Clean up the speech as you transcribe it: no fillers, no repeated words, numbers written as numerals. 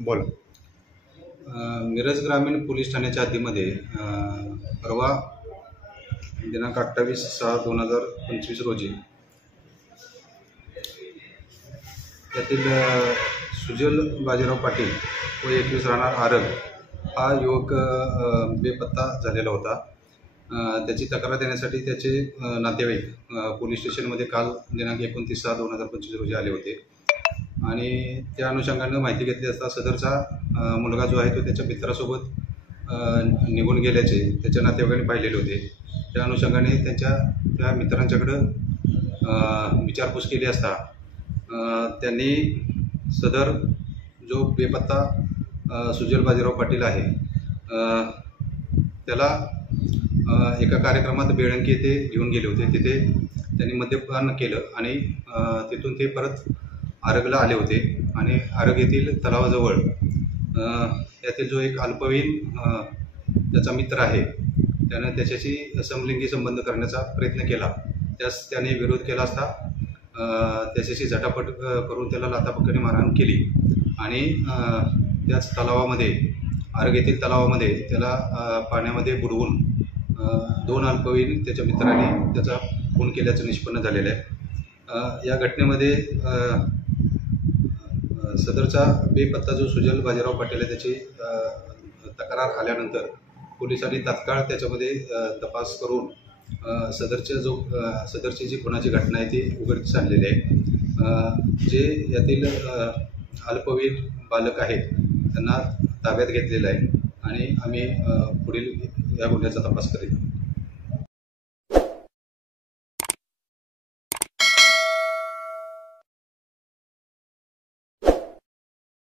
बोल. मिरज ग्रामीण पोलीस ठाण्याच्या हद्दीमध्ये परवा दिनांक 28/6/2025 रोजी त्यातील सुजल बाजीराव पाटील व 21 राहणार आरग हा युवक बेपत्ता झालेला होता. त्याची तक्रार देण्यासाठी त्याचे नातेवाईक पोलीस स्टेशनमध्ये काल दिनांक 29/6/2025 रोजी आले होते आणि त्या अनुषंगानं माहिती घेतली असता सदरचा मुलगा जो आहे तो त्याच्या मित्रासोबत निघून गेल्याचे त्याच्या नातेवाईकांनी पाहिलेले होते. त्या अनुषंगाने त्या मित्रांच्याकडं विचारपूस केली असता त्यांनी सदर जो बेपत्ता सुजल बाजीराव पाटील आहे त्याला एका कार्यक्रमात बेळंकी येथे घेऊन गेले होते. तिथे त्यांनी मद्यपान केलं आणि तिथून ते परत आरगला आले होते आणि आरग येथील तलावाजवळ यातील जो एक अल्पवयीन त्याचा मित्र आहे त्यानं त्याच्याशी समलिंगी संबंध करण्याचा प्रयत्न केला. त्यास त्याने विरोध केला असता त्याच्याशी झटापट करून त्याला लाथापक्क्याने मारहाण केली आणि त्याच तलावामध्ये आरग येथील तलावामध्ये त्याला पाण्यामध्ये बुडवून 2 अल्पवयीन त्याच्या मित्राने त्याचा खून केल्याचं निष्पन्न झालेलं आहे. या घटनेमध्ये सदरचा बेपत्ता जो सुजल बाजीराव पाटील आहे त्याची तक्रार आल्यानंतर पोलिसांनी तात्काळ त्याच्यामध्ये तपास करून सदरची जी खुनाची घटना आहे ती उघडकीस आणलेली आहे. जे यातील अल्पवयीन बालक आहेत त्यांना ताब्यात घेतलेलं आहे आणि आम्ही पुढील या गुन्ह्याचा तपास करीत आहोत.